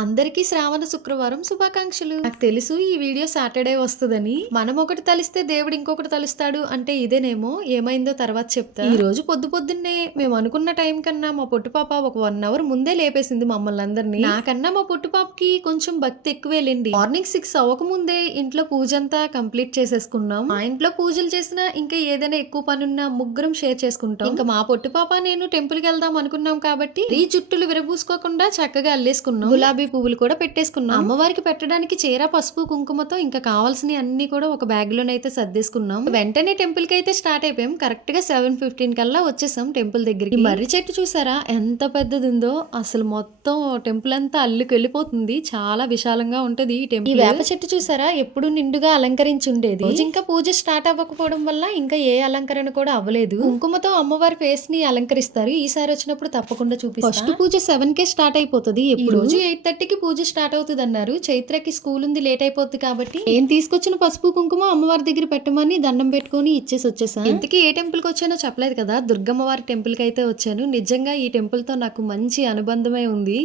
అందరికీ శ్రావణ శుక్రవారం శుభాకాంక్షలు. నాకు తెలుసు ఈ వీడియో సాటర్డే వస్తదని. మనం ఒకటి తలిస్తే దేవుడు ఇంకొకటి తలుస్తాడు అంటే ఇదేనేమో. ఏమైందో తర్వాత చెప్తా. ఈ రోజు పొద్దున్నే మేము అనుకున్న టైం కన్నా మా పొట్టు పాప ఒక 1 అవర్ ముందే లేపేసింది మమ్మల్ని అందరినీ. నాకన్నా మా పొట్టు పాపకి కొంచెం భక్తి ఎక్కువేలేండి. మార్నింగ్ 6 అవ్వక ముందే ఇంట్లో పూజ అంతా కంప్లీట్ చేసేసుకున్నాం. మా ఇంట్లో పూజలు చేసినా ఇంకా ఏదైనా ఎక్కువ పనున్నా ముగ్గురం షేర్ చేసుకుంటాం. ఇంకా మా పొట్టు పాప నేను టెంపుల్ కి వెళ్దాం అనుకున్నాం కాబట్టి ఈ జుట్టులు విరబూసుకోకుండా చక్కగా అల్లేసుకున్నాం. గులాబీ పువ్వులు కూడా పెట్టేసుకున్నాం. అమ్మవారికి పెట్టడానికి చీర పసుపు కుంకుమతో ఇంకా కావాల్సినవి అన్ని కూడా ఒక బ్యాగ్ లోనైతే సర్దేసుకున్నాం. వెంటనే టెంపుల్ కి అయితే స్టార్ట్ అయిపోయాం. కరెక్ట్ గా 7:15 కల్లా వచ్చేసాం టెంపుల్ దగ్గరికి. మర్రి చెట్టు చూసారా ఎంత పెద్దది ఉందో. అసలు మొత్తం టెంపుల్ అంతా అల్లుకు వెళ్ళిపోతుంది. చాలా విశాలంగా ఉంటది ఈ టెంపుల్. ఈ వేప చెట్టు చూసారా ఎప్పుడు నిండుగా అలంకరించి ఉండేది. ఇంకా పూజ స్టార్ట్ అవ్వకపోవడం వల్ల ఇంకా ఏ అలంకరణ కూడా అవ్వలేదు. కుంకుమతో అమ్మవారి ఫేస్ ని అలంకరిస్తారు. ఈసారి వచ్చినప్పుడు తప్పకుండా చూపిస్తాను. ఫస్ట్ పూజ 7 కే స్టార్ట్ అయిపోతుంది. ఈ రోజు 8:30కి పూజ స్టార్ట్ అవుతుంది అన్నారు. చైత్రకి స్కూల్ ఉంది, లేట్ అయిపోతుంది కాబట్టి నేను తీసుకొచ్చిన పసుపు కుంకుమ అమ్మవారి దగ్గర పెట్టమని దండం పెట్టుకుని ఇచ్చేసి వచ్చేసాను. ఇంతకీ ఏ టెంపుల్ కి వచ్చానో చెప్పలేదు కదా. దుర్గమ్మవారి టెంపుల్ కి అయితే వచ్చాను. నిజంగా ఈ టెంపుల్ తో నాకు మంచి అనుబంధమే ఉంది.